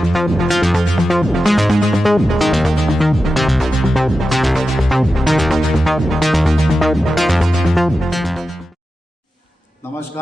नमस्कार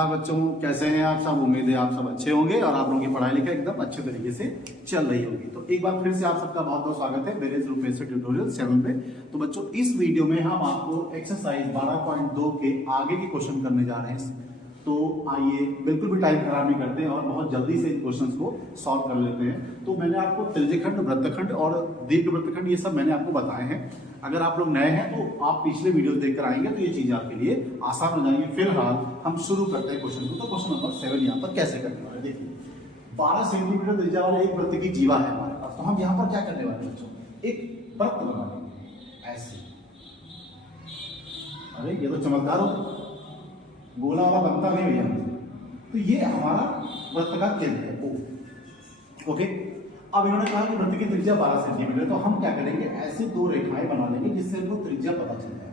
बच्चों, कैसे हैं आप सब। उम्मीद है आप सब अच्छे होंगे और आप लोगों की पढ़ाई लिखाई एकदम अच्छे तरीके से चल रही होगी। तो एक बार फिर से आप सबका बहुत बहुत स्वागत है मेरे रूपेश ट्यूटोरियल चैनल पे। तो बच्चों, इस वीडियो में हम आपको एक्सरसाइज 12.2 के आगे के क्वेश्चन करने जा रहे हैं। तो आइए, बिल्कुल भी टाइम खराब नहीं करते और बहुत जल्दी से इन क्वेश्चंस को सॉल्व कर लेते हैं। तो मैंने आपको त्रिज्यखंड, वृत्तखंड और दीर्घ वृत्तखंड ये सब मैंने आपको बताए हैं। अगर आप लोग नए हैं तो आप पिछले वीडियो देखकर आएंगे तो ये चीजें आपके लिए आसान हो जाएंगी। फिलहाल हम शुरू करते हैं क्वेश्चन को। तो क्वेश्चन नंबर 7 यहाँ पर कैसे करने वाले, देखिए 12 सेंटीमीटर त्रिज्या वाले एक वृत्त की जीवा है हमारे पास। तो हम यहाँ पर क्या करने वाले हैं बच्चों, एक वृत्त बना लेंगे ऐसे। अरे ये तो चमत्कार हो, गोला वाला बनता नहीं भैया। तो ये हमारा वृत्त का केंद्र है ओ। ओके, अब इन्होंने कहा कि वृत्त की त्रिज्या 12 सेंटीमीटर। तो हम क्या करेंगे, ऐसे दो रेखाएं बना लेंगे जिससे हमको त्रिज्या पता चल जाए।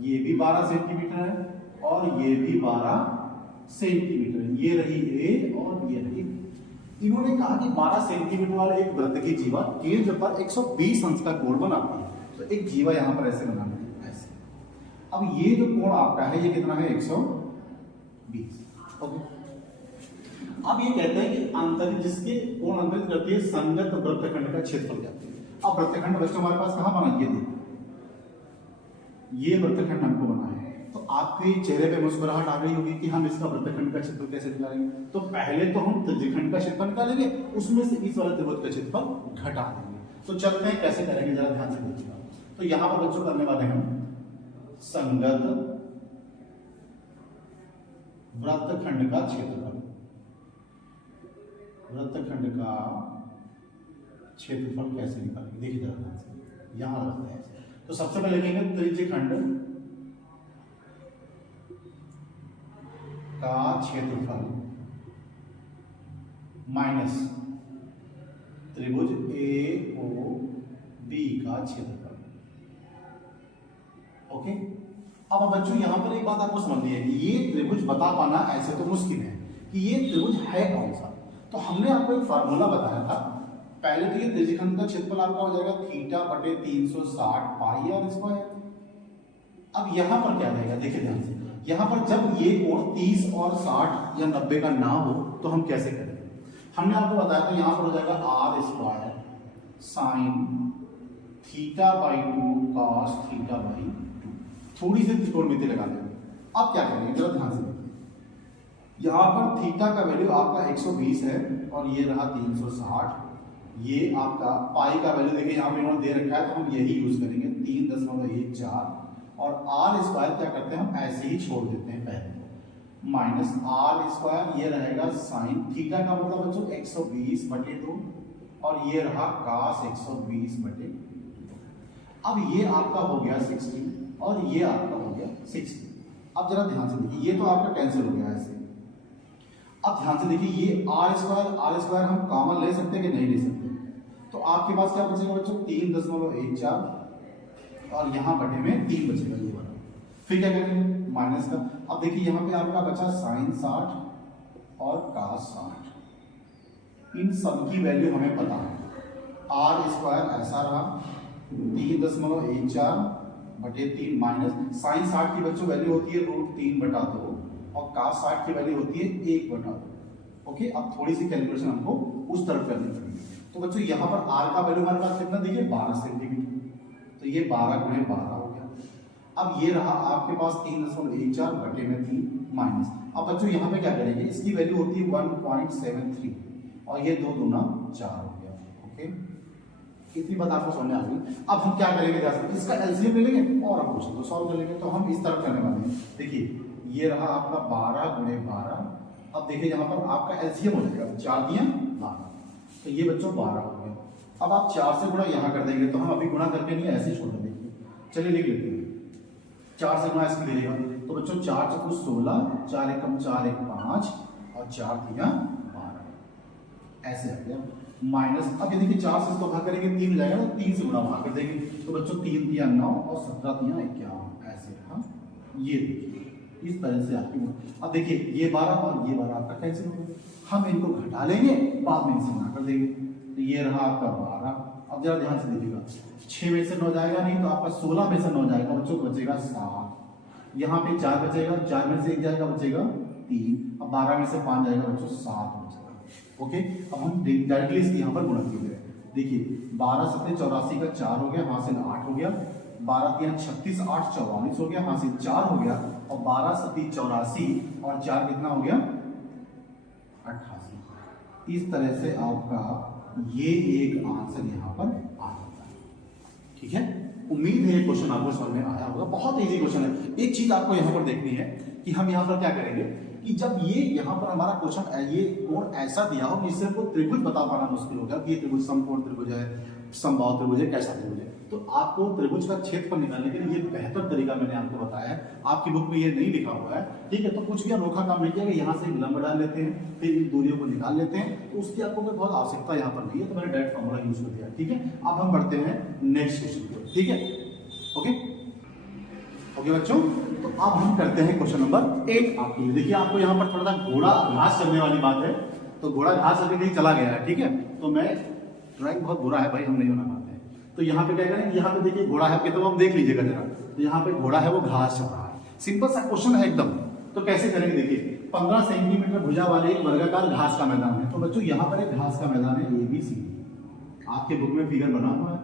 ये भी 12 सेंटीमीटर है और ये भी 12 सेंटीमीटर है। ये रही ए और ये रही बी। इन्होंने कहा कि 12 सेंटीमीटर वाले एक वृत्त की जीवा केंद्र पर 120 अंश का कोण बनाती है। तो एक जीवा यहां पर ऐसे बनाना है ऐसे। अब ये जो कोण आपका है ये कितना है, 120। ओके, अब ये कहते हैं कि अंतरित जिसके कोण अंतरित करती है संगत वृत्तखंड का क्षेत्रफल कहते हैं। अब वृत्तखंड बच्चों हमारे पास कहां बना, ये देखो, ये वृत्तखंड हमको बना है। तो आपके चेहरे पे मुस्कुराहट आ गई होगी कि हम इसका वृत्तखंड का क्षेत्रफल कैसे निकालेंगे। तो पहले तो हम त्रिज्यखंड का क्षेत्रफल निकालेंगे, उसमें से इस वाले त्रिभुज का क्षेत्रफल घटा देंगे। तो चलते हैं कैसे करेंगे, जरा ध्यान से देखिएगा। तो यहां पर बच्चों करने वाले हम संगत वृत्तखंड का क्षेत्रफल, वृत्तखंड का क्षेत्रफल कैसे निकालेंगे, देखिए जरा ध्यान से। यहां रखते हैं। तो सबसे पहले लिखेंगे त्रिज्यखंड का क्षेत्रफल माइनस त्रिभुज ए ओ बी का क्षेत्रफल। ओके, अब बच्चों यहां पर एक बात आपको समझनी है कि ये त्रिभुज बता पाना ऐसे तो मुश्किल है कि ये त्रिभुज है कौन सा। तो हमने आपको एक फार्मूला बताया था। पहले तो ये त्रिज्यखंड का क्षेत्रफल आपका हो जाएगा थीटा बटे 360 पाई आर स्क्वायर। अब यहां पर क्या रहेगा, देखिए ध्यान से। यहां पर जब ये कोण 30 और 60 या 90 का ना हो तो हम कैसे करेंगे, हमने आपको बताया था यहां पर हो जाएगा r square sine theta by 2 cos theta by 2। थोड़ी सी त्रिकोणमिति लगा लेंगे। अब क्या करेंगे, जरा ध्यान से देखिए। यहां पर थीटा का वैल्यू आपका 120 है और ये रहा 360। ये आपका पाई का वैल्यू देखिए यहां पे इन्होंने दे रखा है तो हम यही यूज करेंगे 3.14। और आर स्क्वायर क्या करते हैं, हम ऐसे ही छोड़ देते हैं पहले, माइनस आर स्क्वायर ये रहेगा साइन थीटा का मतलब बच्चों 120 बटे 2 और ये रहा cos 120 बटे 2। अब ये आपका हो गया 60 और ये आपका हो गया 60। अब जरा ध्यान से देखिए, ये तो आपका कैंसिल हो गया ऐसे। अब ध्यान से देखिए, ये आर स्क्वायर हम कॉमन ले सकते हैं कि नहीं ले सकते। तो आपके पास क्या बचेगा बच्चों, 3.14 और यहां बटे में 3 बचेगा ये वाला। फिर क्या करेंगे, माइनस का। अब देखिए यहां पे आपका बचा साइन 60 और cos 60। इन सब की वैल्यू हमें पता है। आर स्क्वायर ऐसा रहा 3.14 बटे 3 माइनस साइन 60 की बच्चों वैल्यू होती है √3/2 और cos 60 की वैल्यू होती है 1/2। ओके, अब थोड़ी सी कैलकुलेशन हमको उस तरफ करनी पड़ेगी। तो बच्चों यहाँ पर r का वैल्यू हमारे पास कितना, देखिए 12 सेंटीमीटर। तो ये 12 × 12 हो गया। अब ये रहा आपके पास 3.14 बटे में 3 माइनस। अब बच्चों यहाँ पे क्या करेंगे, इसकी वैल्यू होती है 1.73 और ये 2 दूना 4 हो गया। ओके, इतनी बात आपको समझ आ गई। अब हम क्या करेंगे, जैसे इसका एलसीएम ले लेंगे और हम क्वेश्चन को सॉल्व कर लेंगे। तो हम इस तरफ करने वाले हैं। देखिए ये रहा आपका 12 × 12। अब देखिए यहाँ पर आपका एलसीएम हो जाएगा 4 दिया 12। तो ये बच्चों 12 हो गया। अब आप 4 से गुणा यहाँ कर देंगे। तो हम अभी गुणा करके नहीं ऐसे छोड़ देंगे। चलिए लिख लेते हैं, 4 से गुणा इसकी दीजिएगा। तो बच्चों 4 × 4 16, 4 × 4 = 5 और 4 दिया 12 ऐसे आ गया। माइनस, अब ये देखिए 4 से इसको भाग करेंगे 3 हो जाएगा ना, 3 से गुणा भाग कर देंगे। तो बच्चों 3 दिया 9 और 17 दिया 51 ऐसे रहा। ये देखिए इस तरह से आपकी। अब देखिए ये 12 और ये 12 आपका कैंसिल हो गया, हम इनको घटा लेंगे, बाद में इनसे गुणा कर देंगे। तो ये रहा आपका 12। अब जरा ध्यान से देखिएगा, 6 में से 9 जाएगा नहीं तो आपका 16 में से 9 जाएगा बच्चों, बचेगा 7। यहाँ पे 4 बचेगा, 4 में से 1 जाएगा, बचेगा 3। अब 12 में से 5 जाएगा बच्चों, 7 बचेगा। ओके, अब हम डायरेक्टली इसकी यहाँ पर गुणा कर रहे हैं। देखिए 12 7 84 का 4 हो गया, हासिल 8 हो गया, 12 3 36 8 44 हो गया, हासिल 4 हो गया, और 12 7 84 और 4 कितना हो गया 88। इस तरह से आपका ये एक आंसर यहाँ पर आ जाता है। ठीक है, उम्मीद है ये क्वेश्चन आपको समझ में आया होगा, बहुत इजी क्वेश्चन है। एक चीज आपको यहाँ पर देखनी है कि हम यहाँ पर क्या करेंगे कि जब ये यहाँ पर हमारा क्वेश्चन ये कोण ऐसा दिया हो जिससे हमको त्रिभुज बता पाना मुश्किल हो गया कि ये त्रिभुज समकोण त्रिभुज है, समबाहु त्रिभुज है, कैसा त्रिभुज है, तो आपको त्रिभुज का क्षेत्रफल निकालने के लिए ये बेहतर तरीका मैंने आपको बताया है। आपकी बुक में ये नहीं लिखा हुआ है, ठीक है, तो कुछ भी अनोखा काम नहीं किया, यहाँ से विलंब डाल लेते हैं, फिर इन दूरियों को निकाल लेते हैं, तो उसकी आपको कोई बहुत आवश्यकता यहाँ पर नहीं है, तो मैंने डायरेक्ट फॉर्मूला यूज कर दिया। ठीक है, अब हम बढ़ते हैं नेक्स्ट क्वेश्चन को। ठीक है, ओके ओके बच्चों, तो अब हम करते हैं क्वेश्चन नंबर 8 आपके लिए। देखिए आपको यहाँ पर थोड़ा सा घोड़ा घास चलने वाली बात है, तो घोड़ा घास अभी कहीं चला गया है। ठीक है, तो मैं ड्राइंग बहुत बुरा है भाई, हम नहीं बना पाते हैं, तो यहाँ पे क्या करेंगे, यहाँ पे देखिए घोड़ा है, तो आप देख लीजिएगा जरा, तो यहाँ पे घोड़ा है वो घास चल रहा है। सिंपल सा क्वेश्चन है एकदम, तो कैसे करेंगे, देखिए 15 सेंटीमीटर भुजा वाले एक वर्गाकार घास का मैदान है। तो बच्चों यहाँ पर एक घास का मैदान है ABC, आपके बुक में फिगर बना हुआ है,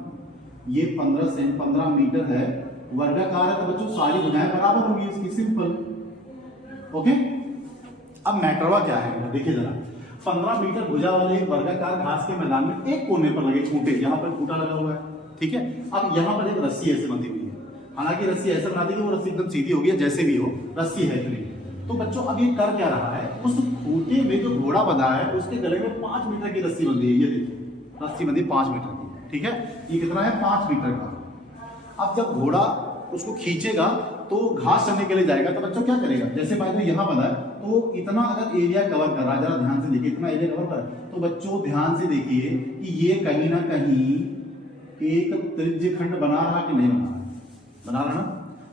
ये 15 मीटर है, वर्गाकार है, तो बच्चों सारी भुजाएं बराबर होगी इसकी, सिंपल। ओके, अब मैटरवा क्या है, देखिए जरा, 15 मीटर भुजा वाले एक वर्गाकार घास के मैदान में एक कोने पर लगे खूंटे, यहाँ पर खूंटा लगा हुआ है। ठीक है, अब यहाँ पर एक रस्सी ऐसे बंधी हुई है, हालांकि रस्सी ऐसे बना दी कि वो रस्सी एकदम सीधी होगी, जैसे भी हो रस्सी है इतनी। तो बच्चों अब ये कर क्या रहा है, उस खूंटे में जो घोड़ा बंधा है उसके गले में 5 मीटर की रस्सी बंधी है, ये देखिए रस्सी बंधी 5 मीटर की। ठीक है, ये कितना है 5 मीटर का। अब जब घोड़ा उसको खींचेगा तो घास चरने के लिए जाएगा, तो बच्चों क्या करेगा, जैसे मान लो यहाँ बना है, तो इतना अगर एरिया कवर कर रहा है, जरा ध्यान से देखिए, इतना एरिया कवर कर रहा है, तो बच्चों ध्यान से देखिए कि ये कहीं ना कहीं एक त्रिज्यखंड बना रहा कि नहीं बना रहा, बना रहा ना।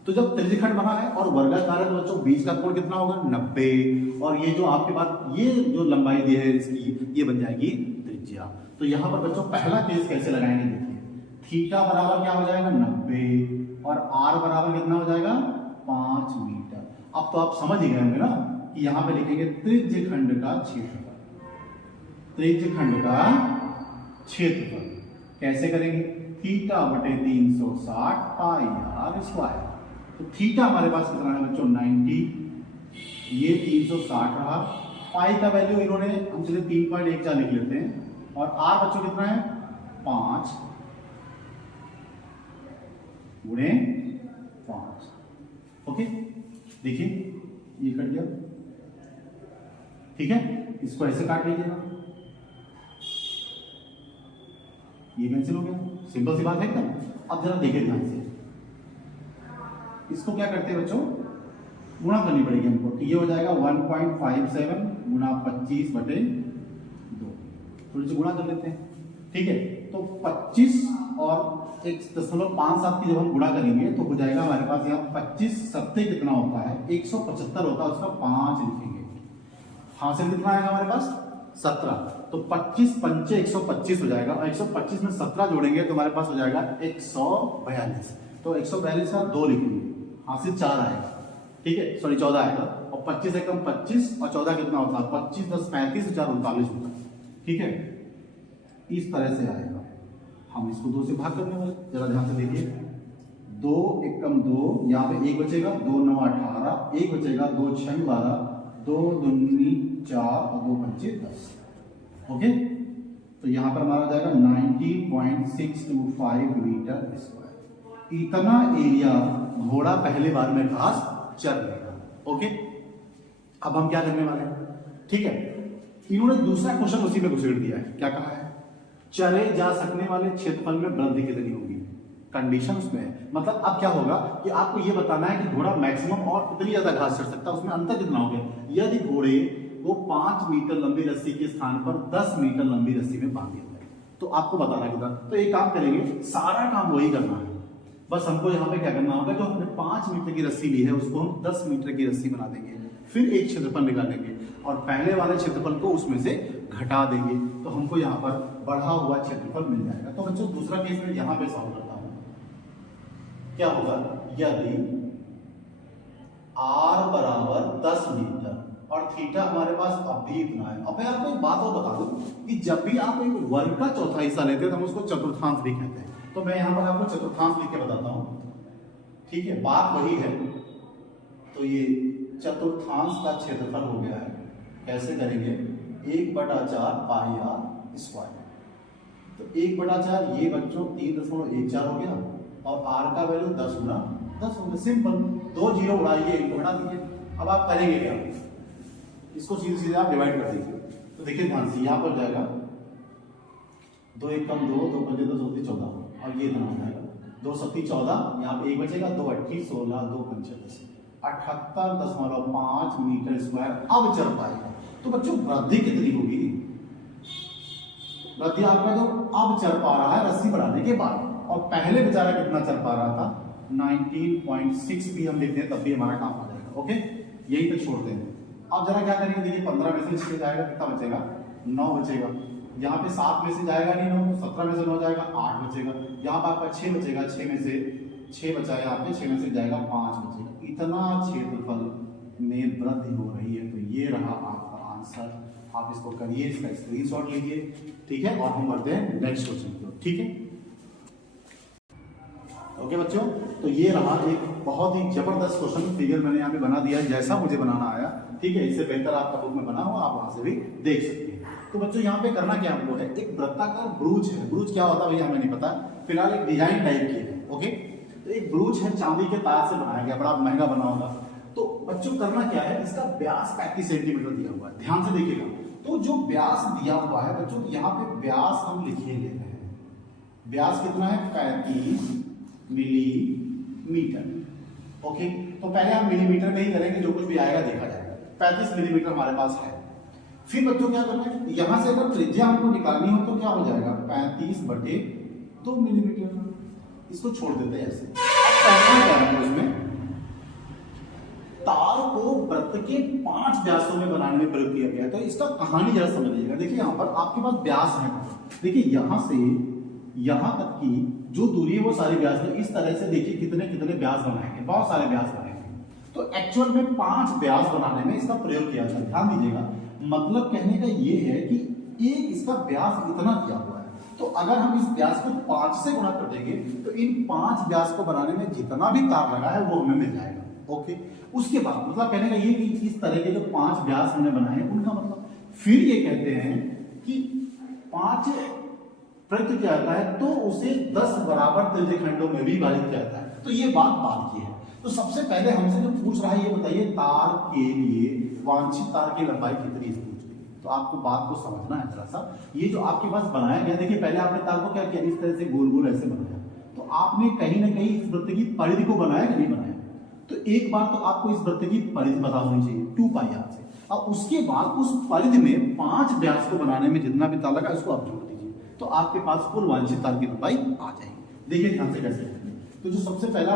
तो जब त्रिज्यखंड बना है और वर्गाकार है, तो बच्चों बीच का कोण कितना होगा 90, और ये जो आपके पास ये जो लंबाई दी है इसकी, ये बन जाएगी त्रिज्या। तो यहाँ पर बच्चों पहला केस कैसे लगाएंगे, देखिए थीटा बराबर क्या हो जाएगा 90, और आर बराबर कितना हो जाएगा 5 मीटर। अब तो आप समझ ही गए होंगे ना कि यहाँ पे लिखेंगे त्रिज्यखंड का क्षेत्रफल, त्रिज्यखंड का क्षेत्रफल कैसे करेंगे, थीटा बटे 360 पाई आर स्क्वायर। तो थीटा हमारे पास कितना है बच्चों 90, ये 360 रहा, पाई का वैल्यू इन्होंने हम चलिए 3.14 लिख लेते हैं, और आर बच्चों कितना है 5 गुणे 5। ओके, देखिए ये कट गया, ठीक है, इसको ऐसे काट लीजिएगा, ये कैंसिल हो गया, सिंपल सी बात है एकदम। अब जरा देखिए ध्यान से, इसको क्या करते हैं बच्चों, गुणा करनी पड़ेगी हमको, तो ये हो जाएगा 1.57 गुणा 25 बटे 2, थोड़ी सी गुणा कर लेते हैं। ठीक है, तो 25 और 1.57 की जब हम गुणा करेंगे तो हो जाएगा हमारे पास यहाँ 25 सत्ते कितना होता है 175 होता है, उसका 5 लिखेंगे, हासिल कितना आएगा हमारे पास 17, तो 25 पंचे 125 हो जाएगा, और 125 में 17 जोड़ेंगे तो हमारे पास हो जाएगा 142, तो 142 का 2 लिखेंगे, हासिल 4 आएगा। ठीक है, सॉरी 14 आएगा, और 25 एकदम 25 और 14 कितना होता है 25 10 35 4 39 होता है। ठीक है, इस तरह से आएगा, हम इसको 2 से भाग करने वाले, जरा ध्यान से देखिए, 2 एकम 2, यहाँ पे 1 बचेगा, 2 9 18, 1 बचेगा, 2 6 12, 2 दूनी 4 और 2 पंचे 10। ओके, तो यहाँ पर हमारा जाएगा 90.625 मीटर स्क्वायर। इतना एरिया घोड़ा पहले बार में घास चर लेगा। ओके, अब हम क्या करने वाले हैं, ठीक है, इन्होंने दूसरा क्वेश्चन उसी में घुसेड़ दिया है, क्या कहा है, चरे जा सकने वाले क्षेत्रफल में वृद्धि कितनी होगी, कंडीशन उसमें है। मतलब अब क्या होगा कि आपको ये बताना है कि घोड़ा मैक्सिमम और कितनी ज्यादा घास चढ़ सकता है, उसमें अंतर कितना हो गया। यदि घोड़े को 5 मीटर लंबी रस्सी के स्थान पर 10 मीटर लंबी रस्सी में बांध दिया जाए तो आपको बताना कितना। तो एक काम करेंगे, सारा काम वही करना है, बस हमको यहाँ पे क्या करना होगा, जो हमने 5 मीटर की रस्सी ली है उसको हम 10 मीटर की रस्सी बना देंगे, फिर एक क्षेत्रफल निकालेंगे और पहले वाले क्षेत्रफल को उसमें से घटा देंगे, तो हमको यहाँ पर बढ़ा हुआ क्षेत्रफल मिल जाएगा। तो बच्चों दूसरा केस में यहाँ पे सॉल्व करता हूँ। क्या होगा, यदि r बराबर 10 मीटर और थीटा हमारे पास अब भी इतना है। अब मैं आपको एक बात और बता दूं कि जब भी आप एक वर्ग का चौथा हिस्सा लेते हैं तो हम उसको चतुर्थांश भी कहते हैं। तो मैं यहाँ पर आपको चतुर्थांश लिख के बताता हूँ, ठीक है, बात वही है। तो ये चतुर्थांश का क्षेत्रफल हो गया है, कैसे करेंगे, 1/4 पाई r स्क्वायर। तो 1/4 ये बच्चों 3.14 हो गया और r का वैल्यू 10 गुना 10 हो गया। सिंपल, 2 जीरो उड़ाइए, इनको हटा दीजिए। अब आप करेंगे क्या, इसको सीधे सीधे आप डिवाइड कर दीजिए। तो देखिए ध्यान से, यहाँ पर जाएगा 2 1 कम 2, 2 5 10 होती 14 और ये इतना हो जाएगा 2 7 14, यहाँ पे 1 बचेगा, 2 8 16, 2 5 10 78.5 मीटर स्क्वायर अब चल पाएगा। तो बच्चों वृद्धि कितनी होगी, वृद्धि आपका जो अब चल पा रहा है रस्सी बढ़ाने के बाद, और पहले बेचारा कितना चल पा रहा था 19.6 भी हम लिखते हैं तब भी हमारा काम आ जाएगा। ओके, यही पे छोड़ देंगे। अब जरा क्या करेंगे, देखिए 15 में से 6 जाएगा, कितना बचेगा, 9 बचेगा। यहाँ पे 7 में से जाएगा नहीं 9, 17 में से 9 जाएगा, 8 बचेगा। यहाँ पे आपका 6 बचेगा, 6 में से 6 बचा है, यहाँ पे 6 में से जाएगा 5 बचेगा। इतना क्षेत्रफल में वृद्धि हो रही है। तो ये रहा आपका आंसर, आप इसको करिए, इसका स्क्रीनशॉट लीजिए, ठीक है। और हम बढ़ते हैं नेक्स्ट क्वेश्चन की ओर, ठीक है। ओके बच्चों, तो ये रहा एक बहुत ही जबरदस्त क्वेश्चन, फिगर मैंने यहाँ पे बना दिया है जैसा मुझे बनाना आया, ठीक है। इससे बेहतर आपका बुक में बना हुआ, आप वहां से भी देख सकते हैं। तो बच्चों यहाँ पे करना क्या हमको है, एक वृत्ताकार ब्रूच है। ब्रूच क्या होता है भैया हमें नहीं पता, फिलहाल एक डिजाइन टाइप की है। ओके, तो एक ब्रूच है, चांदी के तार से बनाया गया, बड़ा महंगा बना होगा। तो बच्चों करना क्या है, इसका व्यास 35 सेंटीमीटर दिया हुआ है, ध्यान से देखिएगा। तो जो व्यास दिया हुआ है बच्चों, यहाँ पे व्यास हम लिखे ले रहे हैं, व्यास कितना है 35 मिलीमीटर। ओके, तो पहले हम मिलीमीटर में ही करेंगे, जो कुछ भी आएगा देखा जाएगा। 35 मिलीमीटर हमारे पास है। फिर बच्चों क्या करना है, यहां से अगर त्रिज्या हमको निकालनी हो तो क्या हो जाएगा 35/2 मिलीमीटर, इसको छोड़ देते हैं ऐसे। इसमें तार को वृत्त के 5 व्यासों में बनाने में प्रयोग किया गया है। तो इसका कहानी जरा समझ लीजिएगा। देखिए यहाँ पर आपके पास व्यास है, देखिए यहां से यहां तक की जो दूरी है वो सारी व्यास है। इस तरह से देखिए कितने कितने व्यास बनाएंगे, बहुत सारे व्यास बनाएंगे। तो एक्चुअल में 5 व्यास बनाने में इसका प्रयोग किया था, ध्यान दीजिएगा। मतलब कहने का ये है कि एक इसका व्यास इतना दिया हुआ है, तो अगर हम इस व्यास को 5 से गुणा कर देंगे तो इन 5 व्यास को बनाने में जितना भी तार लगा है वो हमें मिल जाएगा। ओके, उसके बाद मतलब कहने का ये कि इस तरह के जो 5 व्यास हमने बनाए हैं उनका मतलब, फिर ये कहते हैं कि 5 प्रयुक्त किया जाता है तो उसे 10 बराबर त्रिज्यखंडों में भी विभाजित किया जाता है। तो ये बात की है। तो सबसे पहले हमसे जो पूछ रहा है ये बताइए, तार के लिए वांछित तार की लंबाई कितनी है। तो आपको बात को समझना है जरा सा। ये जो आपके पास बनाया गया, देखिए पहले आपने तार को क्या किया, इस तरह से गोल गोल ऐसे बनाया। तो आपने कहीं ना कहीं इस वृत्त की परिधि को बनाया कि नहीं बनाया। तो एक बार तो आपको इस वृत्त की परिधि पता होनी चाहिए 2 पाई आर से, और उसके बाद उस परिधि में 5 व्यास को बनाने में जितना भी तार लगा उसको आप जोड़ दीजिए, तो आपके पास कुल वांछित तार की लंबाई आ जाएगी। देखिए ध्यान से कैसे। तो जो सबसे पहला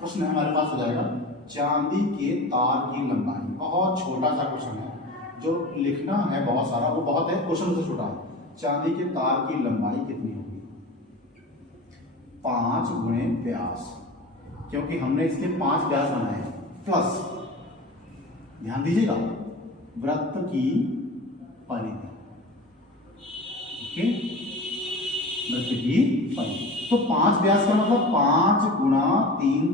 प्रश्न हमारे पास हो जाएगा, चांदी के तार की लंबाई। बहुत छोटा सा क्वेश्चन है, जो लिखना है बहुत सारा वो बहुत है, क्वेश्चन से छोटा है। चांदी के तार की लंबाई कितनी होगी, 5 गुणे व्यास, क्योंकि हमने इसके 5 व्यास बनाए हैं, प्लस ध्यान दीजिएगा वृत्त की परिधि। ओके, वृत्त की परिधि। तो 5 व्यास का मतलब 5 गुणा 3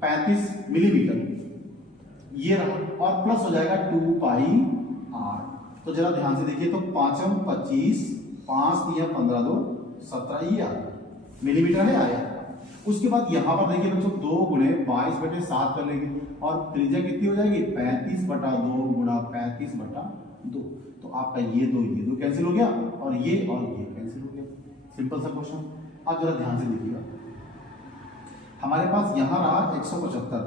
35 मिलीमीटर ये रहा, और प्लस हो जाएगा 2 पाई आर। तो जरा ध्यान से देखिए, तो 5 25, 5 3 15 2 17 ये मिलीमीटर है आया। उसके बाद यहां पर देखिए बच्चों 2 गुणे 22/7 कर लेंगे, और त्रिज्या कितनी हो जाएगी 35/2 गुणा 35/2। तो आपका ये दो कैंसिल हो गया, और ये कैंसिल हो गया। सिंपल सा क्वेश्चन। अब जरा ध्यान से देखिएगा, हमारे पास यहां रहा 175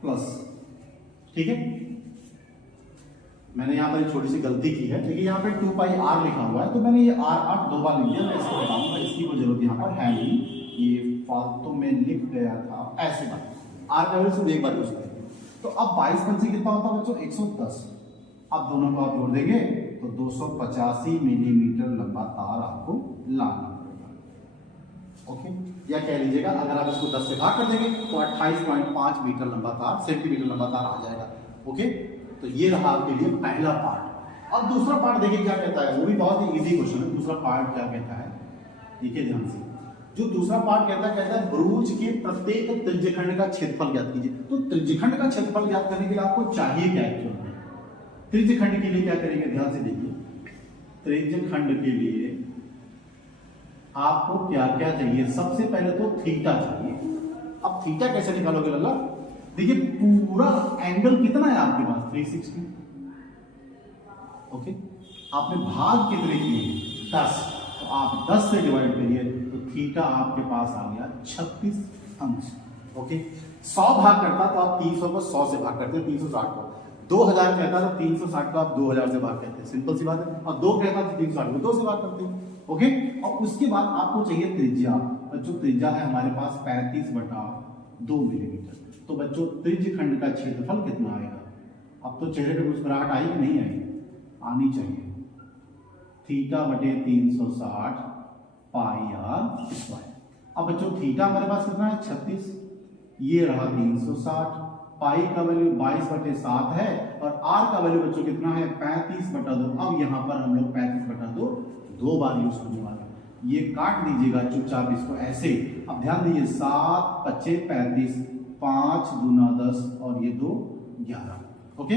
प्लस, ठीक है। मैंने यहाँ पर एक छोटी सी गलती की है, देखिए यहाँ पे 2 पाई आर लिखा हुआ है, तो मैंने ये आर 8 2 बार लिख दिया। मैं इसको बताऊंगा, इसकी कोई जरूरत यहाँ पर है नहीं। ये फालतू में लिख गया था ऐसे बात, आर का वैल्यू सिर्फ एक बार यूज करेंगे। तो अब 22 पंचे कितना होता है बच्चों 110। अब दोनों को आप जोड़ देंगे तो 285 मिलीमीटर लंबा तार आपको लाना पड़ेगा। ओके, या कह लीजिएगा अगर आप इसको 10 से भाग कर देंगे तो 28.5 मीटर लंबा तार, सेंटीमीटर लंबा तार आ जाएगा। ओके, तो ये रहा आपके लिए पहला पार्ट। अब दूसरा पार्ट देखिए क्या कहता है, वो भी बहुत ही इजी क्वेश्चन है। दूसरा पार्ट क्या कहता है, देखिए ध्यान से। जो दूसरा पार्ट कहता है ब्रूज के प्रत्येक त्रिज्यखंड का क्षेत्रफल ज्ञात कीजिए। तो त्रिज्यखंड का क्षेत्रफल ज्ञात करने के लिए आपको चाहिए क्या एक्चुअल में? त्रिज्यखंड के लिए क्या करेंगे, ध्यान से देखिए। त्रिज्यखंड के लिए आपको क्या क्या चाहिए? सबसे पहले तो थीटा चाहिए। अब थीटा कैसे निकालोगे लल्ला? देखिए पूरा एंगल कितना है आपके पास 360। ओके, आपने भाग कितने किए 10, तो आप 10 से डिवाइड करिए तो थीटा आपके पास आ गया 36 अंश। ओके, 100 भाग करता तो आप 300 को 100 से भाग करते, 360 को 2000 कहता तो 360 को आप 2000 से भाग करते, सिंपल सी बात है। और 2 कहता तो 360 को 2 से भाग करते। ओके, और उसके बाद आपको चाहिए त्रिज्या। बच्चों त्रिज्या है हमारे पास 35/2 मिलीमीटर। तो बच्चों त्रिज्यखंड का क्षेत्रफल कितना आएगा? अब तो चेहरे पे मुस्कुराहट आई कि नहीं आई? आनी चाहिए। थीटा बटे 360 पाई आर स्क्वायर। अब बच्चों थीटा हमारे पास कितना है 36, ये रहा 360, पाई का वैल्यू 22/7 है और आर का वैल्यू बच्चों कितना है 35/2। अब यहाँ पर हम लोग 35/2 दो बार यूज करने वाले हैं। ये काट दीजिएगा चुपचाप इसको ऐसे। अब ध्यान दीजिए 7 × 5 = 35, 5 × 10 और ये 2 11। ओके,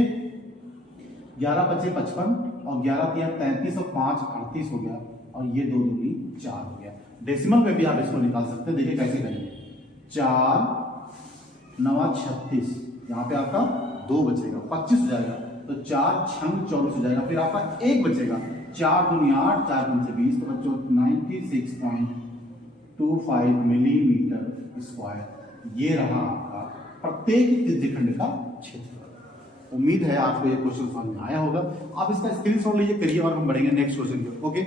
11 × 5 = 55 और 11 × 3 = 33 और 5 × 38 हो गया और ये 2 × 2 = 4 हो गया। डेसिमल में भी आप इसको निकाल सकते हैं। देखिए कैसे करेंगे, 4 × 9 = 36, यहाँ पे आपका 2 बचेगा, 25 हो जाएगा। तो 4 × 6 = 24 हो जाएगा। फिर आपका 1 बचेगा, 4 × 8 = 4 × 20। तो बच्चों 96.25 मिलीमीटर स्क्वायर ये रहा आपका प्रत्येक त्रिज्यखंड का क्षेत्रफल। उम्मीद है आपको ये क्वेश्चन समझ में आया होगा। आप इसका स्क्रीनशॉट लीजिए, करिए और हम बढ़ेंगे नेक्स्ट क्वेश्चन की। ओके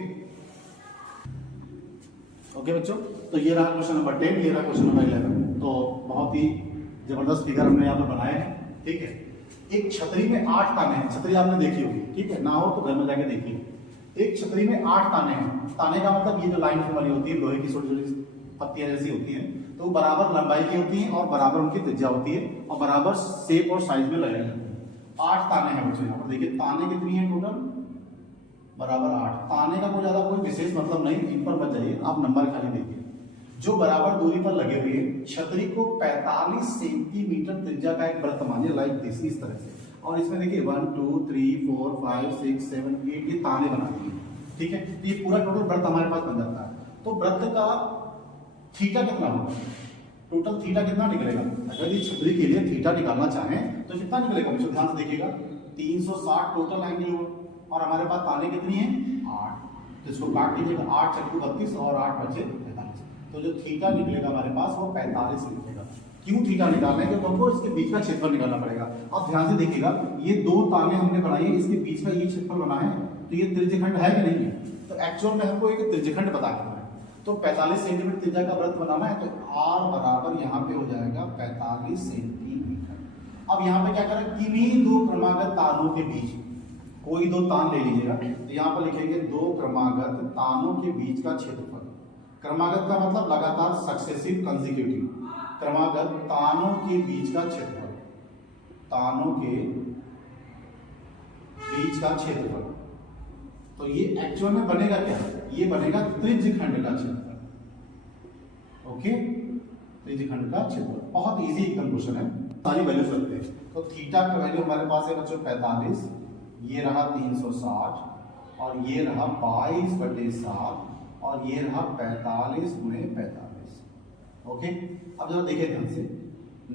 ओके बच्चों, तो ये रहा क्वेश्चन नंबर 10, ये रहा क्वेश्चन नंबर 11। तो बहुत ही जबरदस्त फिगर हमने यहाँ पर बनाए हैं। ठीक है, एक छतरी में 8 ताने हैं। छतरी आपने देखी होगी, ठीक है, ना हो तो घर में जाके देखिए। एक छतरी में 8 ताने हैं। ताने का मतलब ये जो लाइन वाली होती है, लोहे की छोटी छोटी पत्तियां जैसी होती हैं, तो बराबर लंबाई की होती हैं और बराबर उनकी त्रिज्या होती है और बराबर शेप और साइज में लगाई जाती है। 8 ताने हैं बच्चों। यहाँ पर देखिए ताने कितनी है टोटल, बराबर 8। ताने का कोई ज्यादा कोई विशेष मतलब नहीं, इन पर मत जाइए, आप नंबर खाली देखिए। जो बराबर दूरी पर लगे हुए छतरी को 45 सेंटीमीटर त्रिज्या का एक वृत्त मानिए, लाइक दिस, इस तरह से। और इसमें देखिए 1 2 3 4 5 6 7 8 ये ताने बना दिए। ठीक है, तो ये पूरा टोटल वृत्त हमारे पास बन जाता है। तो वृत्त का थीटा कितना होगा, टोटल थीटा कितना निकलेगा? अगर ये छतरी के लिए थीटा निकालना चाहें तो कितना निकलेगा बच्चों? ध्यान से देखिएगा, 360 टोटल एंगल होगा और हमारे पास ताने कितनी है 8। तो इसको काट लीजिएगा, 8 × 32 और 8 × 5 = 45। तो जो थीटा निकलेगा हमारे पास वो 45 निकलेगा। क्यों थीटा निकालना है? क्योंकि हमको इसके बीच का क्षेत्रफल निकालना पड़ेगा। अब ध्यान से देखिएगा, ये 2 ताने हमने बनाई है, इसके बीच का ये क्षेत्रफल बना है, तो ये त्रिज्यखंड है कि नहीं है? तो एक्चुअल में हमको एक त्रिज्यखंड पता करना है। तो 45 सेंटीमीटर त्रिज्या का वृत्त बनाना है, तो r बराबर यहाँ पे हो जाएगा 45 सेंटीमीटर। अब यहाँ पे क्या करें, किन्हीं 2 क्रमागत तारों के बीच कोई 2 तान ले लीजिएगा। तो यहाँ पर लिखेंगे 2 क्रमागत तानों के बीच का क्षेत्रफल। क्रमागत का मतलब लगातार, सक्सेसिव, कंसेक्यूटिव। क्रमागत तानों के बीच का क्षेत्रफल, तानों के बीच का क्षेत्रफल। तो ये एक्चुअल में बनेगा क्या? ये बनेगा त्रिज्यखंड का क्षेत्रफल। ओके, त्रिज्यखंड का क्षेत्रफल बहुत इजी एकदम क्वेश्चन है। सारी वैल्यूज रखते हैं। तो थीटा का वैल्यू हमारे पास है बच्चों 45, ये रहा 360 और ये रहा 22/7 और ये रहा 45 × 45। ओके, अब जरा देखिए ध्यान से,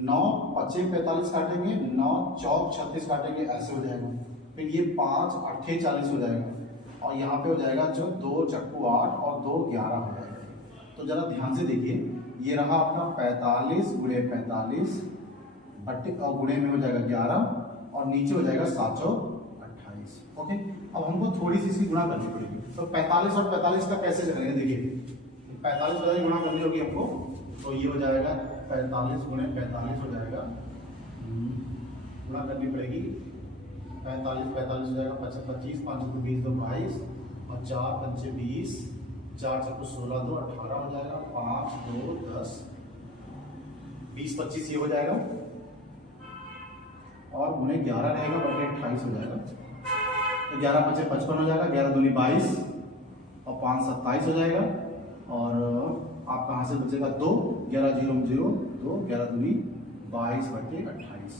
9 × 5 = 45 काटेंगे, 9 × 4 = 36 काटेंगे, ऐसे हो जाएगा। फिर ये 5 × 8 = 40 हो जाएगा और यहाँ पे हो जाएगा जो 2 × 8 और 2 = 11 हो जाएगा। तो जरा ध्यान से देखिए, ये रहा अपना 45 × 45 बट्टे और गुणे में हो जाएगा 11 और नीचे हो जाएगा 7 × 28। ओके, अब हमको थोड़ी सी इसकी गुणा करनी पड़ेगी। तो 45 और 45 का कैसे करेंगे, देखिए 45 बजाय गुणा करनी होगी हमको, तो ये हो जाएगा 45 गुणे 45 हो जाएगा, गुणा करनी पड़ेगी। 45 45 हो जाएगा 25, 5 को 20 तो 22 और 4 पंचे 20, 4 चक्को 16 2 18 हो जाएगा, 5 2 10 20 25 ये हो जाएगा और गुणे 11 रहेगा बटे 28 हो जाएगा। तो 11 बचे 55 हो जाएगा, 11 दूनी 22 और 5 27 हो जाएगा और आप कहाँ से बचेगा 2, 11 0 0 2, 11 दूनी 22 बटे 28।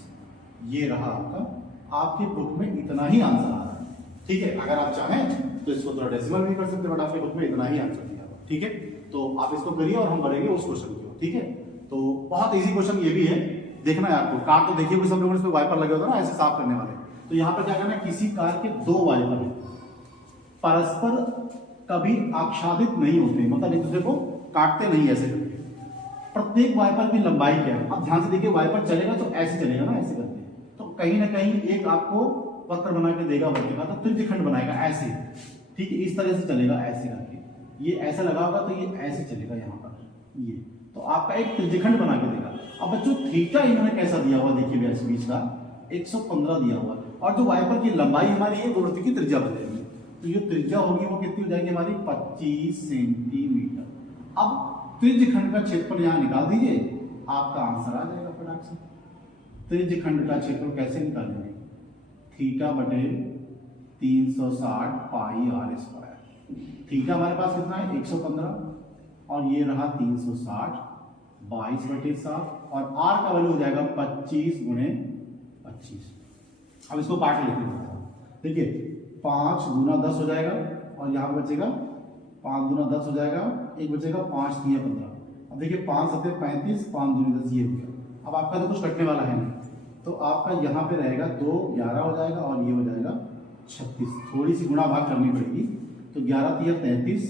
ये रहा आपके बुक में इतना ही आंसर आ रहा है। ठीक है, अगर आप चाहें तो इसको थोड़ा डेसिमल भी कर सकते हैं, बट आपके बुक में इतना ही आंसर दिया हुआ। ठीक है, तो आप इसको करिए और हम करेंगे उस क्वेश्चन को। ठीक है, तो बहुत इजी क्वेश्चन ये भी है, देखना है आपको। कार तो देखिए सब लोगों ने इसमें वाइपर लगे होते हैं ना ऐसे साफ करने वाले, तो यहाँ पर क्या करना है, किसी कार के 2 वाइपर परस्पर कभी आच्छादित नहीं होते, मतलब एक दूसरे को काटते नहीं ऐसे करके। प्रत्येक वाइपर की लंबाई क्या है, अब ध्यान से देखिए, वाइपर चलेगा तो ऐसे चलेगा ना, ऐसे करके, तो कहीं ना कहीं एक आपको पत्र बना के देगा वर्ग का, तो त्रिज्यखंड बनाएगा ऐसे। ठीक है, इस तरह से चलेगा ऐसे करके, ये ऐसे लगा होगा तो ये ऐसे चलेगा यहाँ पर, ये तो आपका एक त्रिज्यखंड बना के देगा। अब बच्चों थीटा इन्होंने कैसा दिया हुआ देखिए, बीच का 115 दिया हुआ, और जो वाइपर की लंबाई हमारी है वो वृत्त की त्रिज्या बनेगी, तो ये त्रिज्या होगी वो कितनी हो जाएगी हमारी 25 सेंटीमीटर। अब त्रिज्यखंड का क्षेत्रफल यहाँ निकाल दीजिए, आपका आंसर आ जाएगा फटाक से। त्रिज्यखंड का क्षेत्रफल कैसे निकालेंगे, थीटा बटे 360 पाई आर स्क्वायर। थीटा हमारे पास कितना है 115 और ये रहा 360 22 बटे 7 और आर का वैल्यू हो जाएगा 25 गुणे 25। अब इसको काट लेते हैं, देखिए 5 गुना 10 हो जाएगा और यहाँ बचेगा 5 गुना 10 हो जाएगा, एक बचेगा 5 3 15। अब देखिए 5 7 35, 5 दूनी 10 ये हो गया। अब आपका तो कुछ कटने वाला है नहीं, तो आपका यहाँ पे रहेगा 2 11 हो जाएगा और ये हो जाएगा 36। थोड़ी सी गुणा भाग करनी पड़ेगी, तो 11 3 33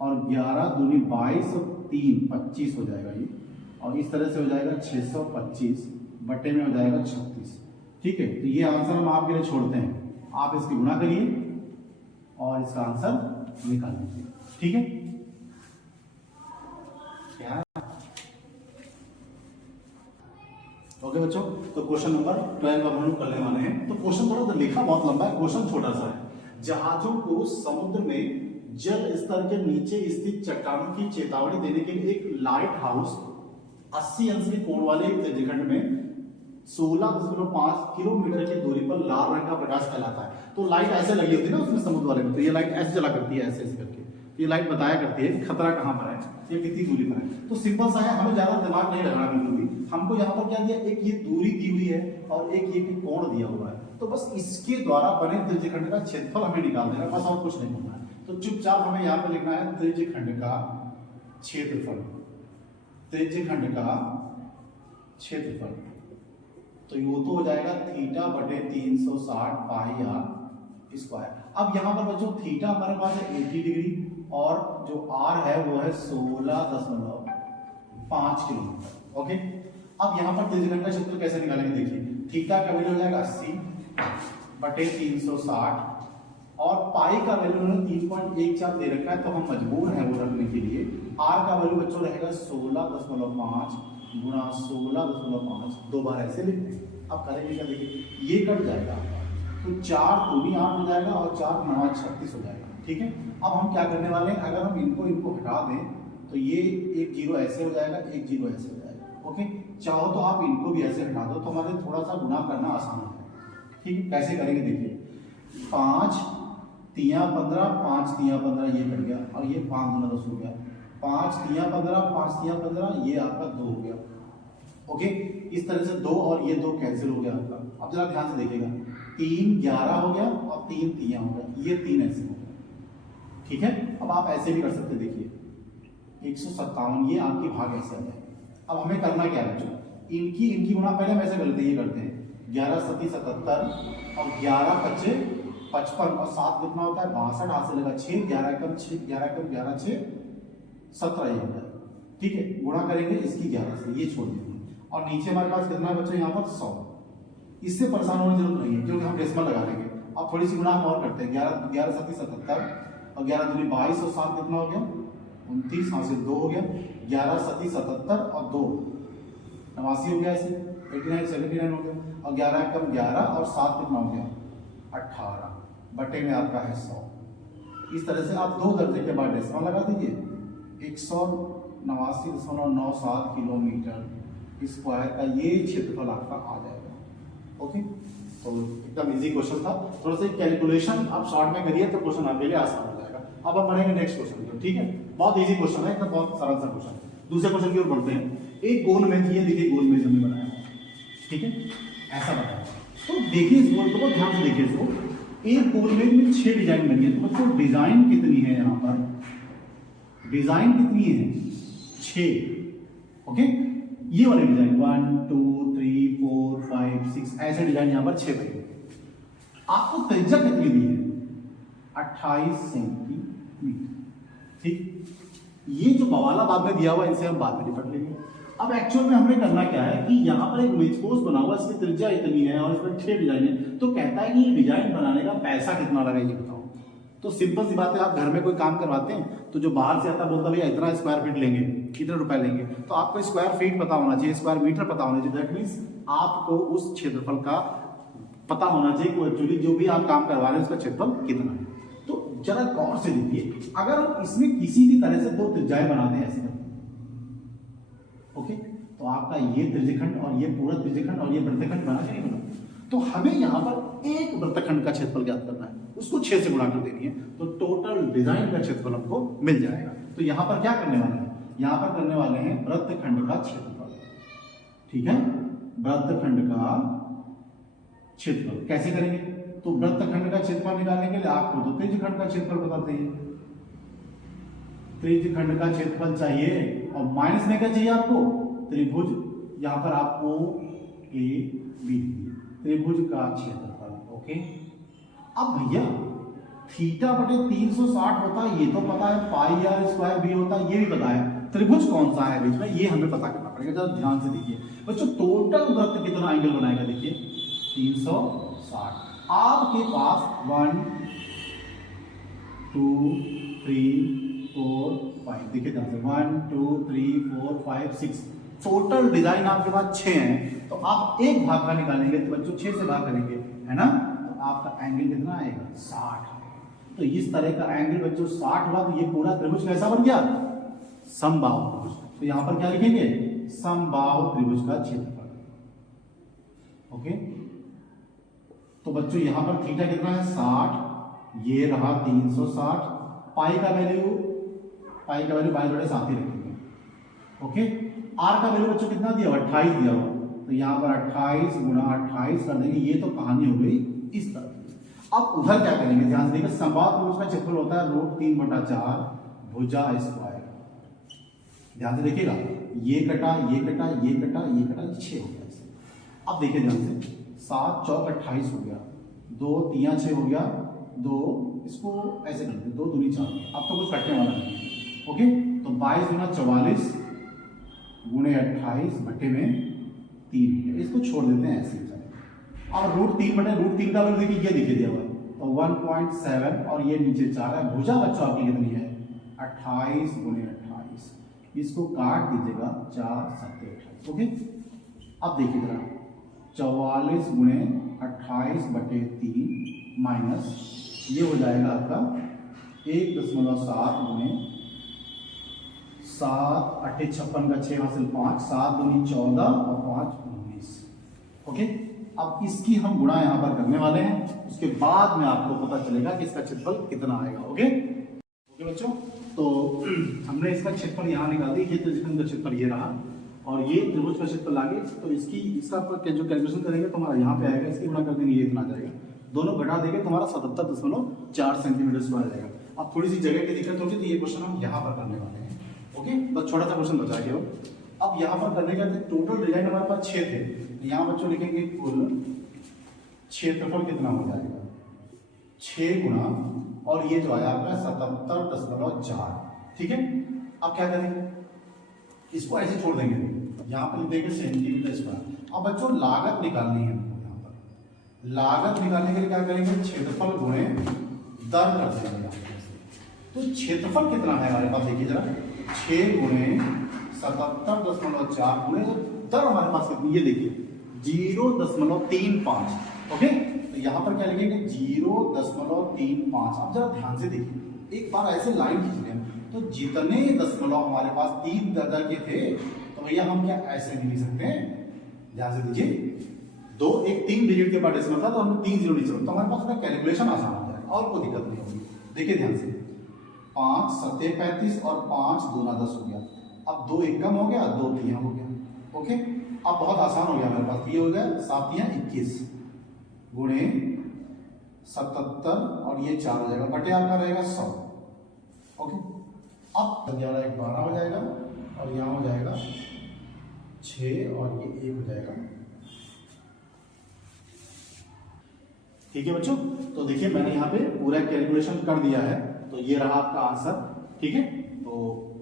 और 11 दूनी 22 और 3 25 हो जाएगा ये, और इस तरह से हो जाएगा 625 बटे में हो जाएगा 36। ठीक है, तो ये आंसर हम आपके लिए छोड़ते हैं, आप इसकी गुणा करिए और इसका आंसर निकाल लीजिए। ठीक है, क्या ओके बच्चों, तो क्वेश्चन नंबर 12 हम लोग करने वाले हैं। तो क्वेश्चन थोड़ा लिखा बहुत लंबा है, क्वेश्चन छोटा सा है। जहाजों को समुद्र में जल स्तर के नीचे स्थित चट्टानों की चेतावनी देने के लिए एक लाइट हाउस 80 अंश के कोण वाले एक त्रिज्यखंड में 16.5 किलोमीटर की दूरी पर लाल रंग का प्रकाश फैलाता है। तो लाइट ऐसे लगी होती है ना उसमें समुद्र वाले में, तो ये लाइट ऐसे चला करती है, ऐसे ऐसे करके ये लाइट बताया करती है खतरा कहां पर है, ये कितनी दूरी पर है। तो सिंपल सा है, हमें ज्यादा दिमाग नहीं लगाना बिल्कुल भी। हमको यहाँ पर क्या दिया, एक ये दूरी दी हुई है और एक ये कोण दिया हुआ है, तो बस इसके द्वारा बने त्रिज्यखंड का क्षेत्रफल हमें निकाल देना, बस और कुछ नहीं करना है। तो चुपचाप हमें यहाँ पर लिखना है त्रिज्यखंड का क्षेत्रफल, त्रिज्यखंड का क्षेत्रफल। तो ये तो हो जाएगा थीटा बटे 360 पाई आर स्क्वायर। अब यहाँ पर बच्चों थीटा हमारे पास है 80 डिग्री और जो आर है वो है 16.5 किलोमीटर। ओके, अब यहाँ पर त्रिज्यखंड का क्षेत्रफल कैसे निकालेंगे, देखिए थीटा का वैल्यू हो जाएगा 80 बटे 360 और पाई का वैल्यू उन्होंने 3.14 दे रखा है, तो हम मजबूर हैं वो रखने के लिए। आर का वैल्यू बच्चों रहेगा 16.5 गुणा 16.5, 2 बार ऐसे लिखते हैं। अब करेंगे क्या, देखिए ये कट जाएगा, तो 4 दूनी 8 हो जाएगा और 4 9 36 हो जाएगा। ठीक है, अब हम क्या करने वाले हैं, अगर हम इनको हटा दें तो ये एक जीरो ऐसे हो जाएगा, एक जीरो ऐसे हो जाएगा। ओके, चाहो तो आप इनको भी ऐसे हटा दो, तो हमारे थोड़ा सा गुणा करना आसान है। ठीक है, कैसे करेंगे देखिए, 5 3 15, 5 3 15 ये कट गया और ये 5 गुना 10 हो गया, 5 3 15, 5 3 15 ये आपका 2 हो गया। ओके, इस तरह से 2 और ये 2 कैंसिल हो गया आपका। अब जरा ध्यान से देखिएगा, 3 11 हो गया और 3 3 हो गया, ये 3 ऐसे हो गया। ठीक है, अब आप ऐसे भी कर सकते, देखिए 157 ये आपकी भाग ऐसे आ जाएगा। अब हमें करना क्या है बच्चों, इनकी गुणा पहले हम ऐसे कर लेते हैं, ये करते हैं 11 7 77 और 11 25 55 और 7 कितना होता है 62, हाथ से लगा 6, 11 कम 6, 11 कम 11 6 17 ये हो जाएगा। ठीक है, गुणा करेंगे इसकी 11 से, ये छोड़ देंगे और नीचे हमारे पास कितना है बच्चों यहाँ पर 100। इससे परेशान होने की जरूरत नहीं है क्योंकि हम डेसिमल लगा लेंगे। अब थोड़ी सी गुणा हम और करते हैं, 11 7 77 और 11 दूनी 22 और 7 कितना हो गया 29 हासिल 2 हो गया, 11 सती 77 और 2 89 हो गया, ऐसे 89 79 हो गया, और 11 कम 11 और 7 कितना हो गया 18 बटे में आपका है 100। इस तरह से आप 2 दर्जे के बाद डेसिमल लगा दीजिए, 189.97 किलोमीटर स्क्वायर का ये क्षेत्रफल आपका आ जाएगा। ओके, तो एकदम इजी क्वेश्चन था, थोड़ा सा कैलकुलेशन आप शॉर्ट में करिए तो क्वेश्चन आपके लिए आसान हो जाएगा। अब हम बढ़ेंगे नेक्स्ट क्वेश्चन की, ठीक है, बहुत इजी क्वेश्चन है, एकदम बहुत सरल सा क्वेश्चन। दूसरे क्वेश्चन की ओर बढ़ते हैं। एक गोल मेज, ये देखिए गोल मेज हमने बनाया, ठीक है, ऐसा बनाया। तो देखिए इस गोल को, ध्यान से देखिए इसको, एक गोल मेज में 6 डिजाइन बनी है, तो बच्चों डिजाइन कितनी है यहाँ पर, डिजाइन कितनी है 6। ओके, ये वाले डिजाइन 1 2 3 4 5 6 ऐसे डिजाइन यहां पर 6 बने। आपको त्रिज्या कितनी दी है 28 सेंटीमीटर, ठीक। ये जो बवाला बाद में दिया हुआ इनसे हम बाद में निपट लेंगे। अब एक्चुअल में हमने करना क्या है कि यहाँ पर एक मेज पोस्ट बना हुआ, इसकी त्रिज्या इतनी है और इसमें 6 डिजाइन है, तो कहता है कि ये डिजाइन बनाने का पैसा कितना लगा ये बताओ। तो सिंपल सी बात है, आप घर में कोई काम करवाते हैं तो जो बाहर से आता बोलता भैया इतना स्क्वायर फीट लेंगे, कितने रुपए लेंगे, तो आपको स्क्वायर फीट पता होना चाहिए, स्क्वायर मीटर पता होना चाहिए। दैट मीन्स आपको उस क्षेत्रफल का पता होना चाहिए कि एक्चुअली जो भी आप काम करवा रहे हैं उसका क्षेत्रफल कितना है। तो जरा गौर से देखिए, अगर हम इसमें किसी भी तरह से 2 त्रिज्याएं बनाते हैं ऐसे, ओके, तो आपका ये त्रिज्यखंड और ये पूरा त्रिज्यखंड और ये वृत्तखंड बना के नहीं बना, तो हमें यहाँ पर एक वृत्तखंड का क्षेत्रफल ज्ञात करना है, उसको 6 से गुणा कर देनी है, तो टोटल डिजाइन का क्षेत्रफल हमको मिल जाएगा। तो यहाँ पर क्या करने वाले हैं, यहाँ पर करने वाले हैं वृत्तखंड का क्षेत्रफल, ठीक है, वृत्तखंड का क्षेत्रफल कैसे करेंगे, तो वृत्तखंड का क्षेत्रफल निकालने के लिए आपको तो त्रिज्यखंड का क्षेत्रफल बताते हैं, त्रिज्यखंड का क्षेत्रफल चाहिए और माइनस में क्या चाहिए आपको, त्रिभुज, यहाँ पर आपको ए बी त्रिभुज का क्षेत्रफल। ओके, अब भैया थीटा बटे 360 होता है ये तो पता है, पाई आर स्क्वायर भी होता है ये भी पता है, त्रिभुज कौन सा है बीच में ये हमें पता करना पड़ेगा। जरा ध्यान से देखिए बच्चों, टोटल वृत्त कितना एंगल बनाएगा, देखिए 360। आपके पास 1 2 3 4 5 देखिए ध्यान से, 1 2 3 4 5 6 टोटल डिजाइन आपके पास 6 हैं, तो आप एक भाग का निकालेंगे तो बच्चों 6 से भाग करेंगे, है ना, तो आपका एंगल कितना आएगा 60। तो इस तरह का एंगल बच्चों 60 हुआ, तो ये पूरा त्रिभुज कैसा बन गया, समबाहु त्रिभुज। तो यहां पर क्या लिखेंगे, समबाहु त्रिभुज का क्षेत्रफल। ओके, तो बच्चों यहां पर थीटा कितना है 60, ये रहा 360, पाई का वैल्यू बाई बटे 7 ही रखेंगे। ओके, आर का वैल्यू बच्चों कितना दिया हुआ 28 दिया हुआ, तो यहाँ पर 28 गुणा 28 कर देंगे, ये तो कहानी हो गई इस तरह। अब उधर क्या करेंगे, ध्यान से देखिए, समबाहु त्रिभुज का क्षेत्रफल होता है √3/4 भुजा स्क्वायर। ध्यान से देखिएगा, ये कटा ये कटा ये कटा ये कटा 6 हो गया। अब देखिए ध्यान से, 7 चौक 28 हो गया, 2 3 6 हो गया, 2 इसको ऐसे कर दो, 2 दूनी 4, अब तो कुछ कटने वाला नहीं है। ओके, तो 22 गुना 44 गुणे 28 बटे में 3, इसको छोड़ देते हैं ऐसे। अब √3/√3 का वैल्यू देखिए, ये दिखे दिया हुआ है, तो 1.7 और ये नीचे 4 है। भुजा बच्चों आपकी कितनी है 28 गुणे 28, इसको काट दीजिएगा 4 7 28। ओके, अब देखिए जरा, 44 गुणे 28 बटे 3 माइनस ये हो जाएगा आपका 1.7 गुणे 7 8 56 का 6 हासिल 5, 7 दूनी 14 और 5 19। ओके, अब इसकी हम गुणा यहां पर करने वाले हैं, उसके बाद में आपको पता चलेगा कि इसका क्षेत्रफल कितना आएगा। ओके ओके बच्चों, तो हमने इसका क्षेत्रफल यहां निकाल दिया, ये त्रिभुज का क्षेत्रफल ये रहा और ये त्रिभुज का क्षेत्रफल आगे, तो इसका जो कैलकुलेशन करेंगे तुम्हारा यहाँ पे आएगा, इसकी गुणा कर देंगे, ये इतना आ जाएगा, दोनों घटा देंगे तुम्हारा 77.4 सेंटीमीटर स्क्वायर जाएगा। अब थोड़ी सी जगह की दिक्कत होगी, तो ये क्वेश्चन हम यहाँ पर करने वाले हैं। ओके, बस छोटा सा क्वेश्चन बचा गया। अब यहाँ पर करने का टोटल डिजाइन हमारे पास 6 थे, यहाँ बच्चों लिखेंगे कुल क्षेत्रफल कितना हो जाएगा 6 गुणा और ये जो आया आपका 77.4। ठीक है, अब क्या करेंगे, इसको ऐसे छोड़ देंगे, यहाँ पर लिख देंगे सेंटीमीटर स्क्वायर। अब बच्चों लागत निकालनी है हमको, यहाँ पर लागत निकालने के लिए क्या करेंगे, क्षेत्रफल गुणे दर कर देंगे। तो क्षेत्रफल कितना है हमारे पास, देखिए जरा 6 गुणे 77.4 गुणे दर हमारे पास कितनी, ये देखिए 0.35। ओके, तो यहाँ पर क्या लिखेंगे 0.35। अब जरा ध्यान से देखिए, एक बार ऐसे लाइन खींच लें तो जितने दशमलव हमारे पास 3 दर्जा के थे तो भैया हम क्या ऐसे नहीं लिख सकते हैं, ध्यान से दीजिए, एक 3 डिजिट के बाद डेसिमल था तो हमने 3 जीरो नीचे, तो हमारे पास ना कैलकुलेशन आसान हो जाएगा और कोई दिक्कत नहीं होगी। देखिए ध्यान से, 5 7 35 और 5 दूना 10 हो गया। अब 2 1 कम हो गया, 2 3 हो गया। ओके, अब बहुत आसान हो गया मेरे पास, ये हो गया 7 21 गुणे 77 और ये 4 हो जाएगा, बटे आपका रहेगा 100। ओके, अब 11 1 12 हो जाएगा और यहाँ हो जाएगा 6 और ये 1 हो जाएगा। ठीक है बच्चों, तो देखिए मैंने यहाँ पे पूरा कैलकुलेशन कर दिया है, तो ये रहा आपका आंसर। ठीक है, तो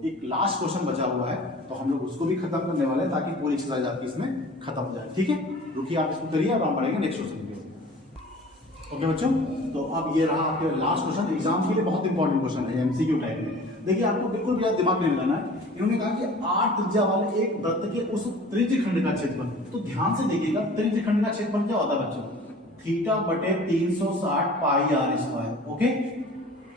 एक लास्ट क्वेश्चन बचा हुआ है तो हम लोग उसको भी खत्म करने वाले हैं ताकि पूरी एक्सरसाइज आपकी इसमें खत्म हो जाए। ठीक है, रुकिए आप इसको करिए और हम पढ़ेंगे नेक्स्ट क्वेश्चन के। ओके बच्चों, तो अब ये रहा आपके लास्ट क्वेश्चन, एग्जाम के लिए बहुत इंपॉर्टेंट क्वेश्चन है एमसीक्यू टाइप में। देखिए आपको बिल्कुल भी दिमाग नहीं लगाना है। इन्होंने कहा कि 8 त्रिज्या वाले एक वृत्त के उस त्रिज्यखंड का क्षेत्रफल, तो ध्यान से देखिएगा त्रिज्यखंड का क्षेत्रफल क्या होता है बच्चों, थीटा बटे 360 पाई आर स्क्वायर। ओके,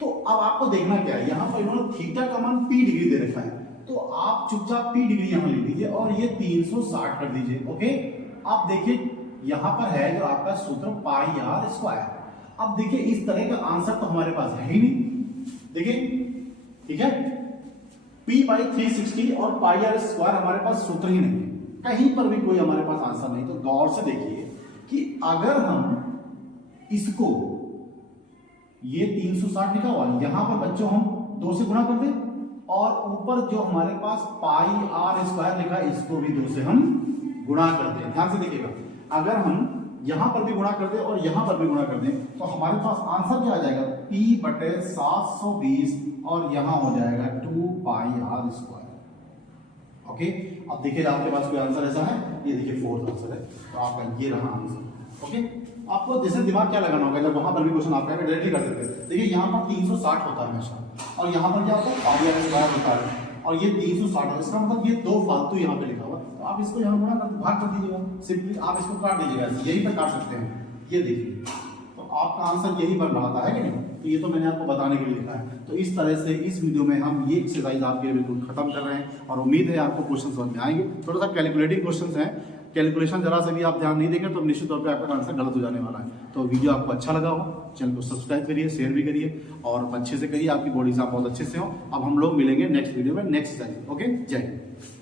तो अब आपको देखना क्या है, यहाँ पर इन्होंने थीटा का मान पी डिग्री दे रखा है, तो आप चुपचाप पी डिग्री यहाँ लिख दीजिए और ये 360 कर दीजिए। ओके, आप देखिए यहाँ पर है जो आपका सूत्र पाई आर स्क्वायर। अब देखिए इस तरह का आंसर तो हमारे पास है ही नहीं। देखिए ठीक है, P बाई 360 और पाई आर स्क्वायर हमारे पास सूत्र ही नहीं है, कहीं पर भी कोई हमारे पास आंसर नहीं। तो गौर से देखिए कि अगर हम इसको ये 360 लिखा हुआ यहां पर बच्चों हम 2 से गुणा कर दें और ऊपर जो हमारे पास पाई आर स्क्वायर लिखा है इसको भी 2 से हम गुणा कर दें। ध्यान से देखिएगा, अगर हम यहां पर भी गुणा कर दें और यहां पर भी गुणा कर दें तो हमारे पास आंसर क्या आ जाएगा, P बटे 720 और यहां हो जाएगा 2 पाई आर स्क्वायर। ओके, अब देखिए आपके पास कोई आंसर ऐसा है, ये देखिए 4th आंसर है, तो आपका ये रहा आंसर। ओके, आपको जैसे दिमाग क्या लगाना होगा, जब वहां पर भी क्वेश्चन आपका डायरेक्टली कर सकते हैं। देखिए यहाँ पर 360 होता है हमेशा और यहाँ पर क्या होता है पाई आर स्क्वायर होता है और ये 360 है, इसका मतलब ये 2 फालतू यहाँ पे लिखा हुआ, तो आप इसको यहाँ गुणा कर भाग कर दीजिएगा, सिंपली आप इसको काट दीजिएगा, यही पर काट सकते हैं। ये देखिए, तो आपका आंसर यही बन रहा था, है कि नहीं। तो ये तो मैंने आपको बताने के लिए लिखा है। तो इस तरह से इस वीडियो में हम ये एक्सरसाइज आपके लिए बिल्कुल खत्म कर रहे हैं और उम्मीद है आपको क्वेश्चन समझ में आएंगे। थोड़ा सा कैलकुलेटिंग क्वेश्चन हैं, कैलकुलेशन जरा से भी आप ध्यान नहीं देंगे तो निश्चित तौर पे आपका आंसर गलत हो जाने वाला है। तो वीडियो आपको अच्छा लगा हो, चैनल को सब्सक्राइब करिए, शेयर भी करिए और अच्छे से करिए, आपकी बॉडी से आप बहुत अच्छे से हो। अब हम लोग मिलेंगे नेक्स्ट वीडियो में नेक्स्ट एक्सरसाइज। ओके, जय हिंद।